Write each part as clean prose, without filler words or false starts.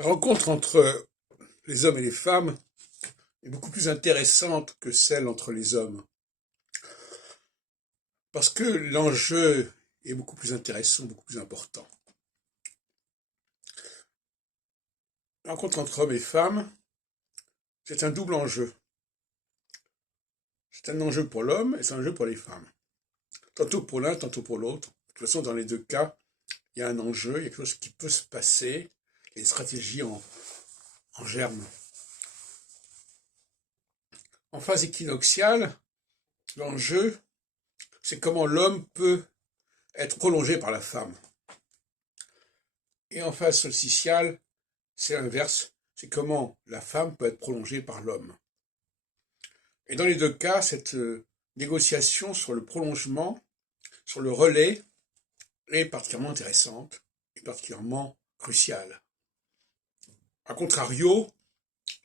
La rencontre entre les hommes et les femmes est beaucoup plus intéressante que celle entre les hommes, parce que l'enjeu est beaucoup plus intéressant, beaucoup plus important. La rencontre entre hommes et femmes, c'est un double enjeu. C'est un enjeu pour l'homme et c'est un enjeu pour les femmes. Tantôt pour l'un, tantôt pour l'autre. De toute façon, dans les deux cas, il y a un enjeu, il y a quelque chose qui peut se passer, il y a une stratégie en germe. En phase équinoxiale, l'enjeu, c'est comment l'homme peut être prolongé par la femme. Et en phase solsticiale, c'est l'inverse, c'est comment la femme peut être prolongée par l'homme. Et dans les deux cas, cette négociation sur le prolongement, sur le relais, est particulièrement intéressante et particulièrement cruciale. A contrario,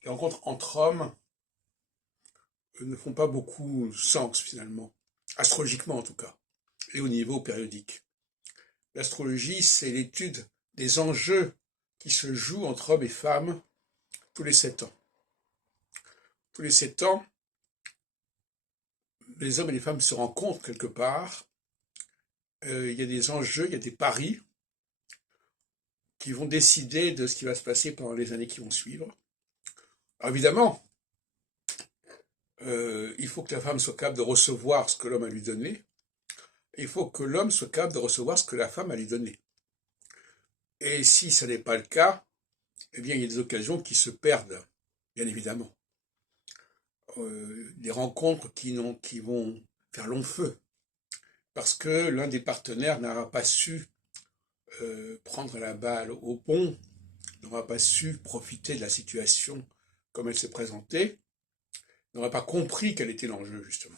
les rencontres entre hommes ne font pas beaucoup sens finalement, astrologiquement en tout cas, et au niveau périodique. L'astrologie, c'est l'étude des enjeux qui se jouent entre hommes et femmes tous les 7 ans. Tous les 7 ans, les hommes et les femmes se rencontrent quelque part. Il y a des enjeux, il y a des paris qui vont décider de ce qui va se passer pendant les années qui vont suivre. Alors évidemment, il faut que la femme soit capable de recevoir ce que l'homme a lui donné. Il faut que l'homme soit capable de recevoir ce que la femme a lui donné. Et si ce n'est pas le cas, eh bien, il y a des occasions qui se perdent, bien évidemment. Des rencontres qui vont faire long feu, parce que l'un des partenaires n'aura pas su prendre la balle au bon, n'aura pas su profiter de la situation comme elle s'est présentée, n'aura pas compris quel était l'enjeu, justement.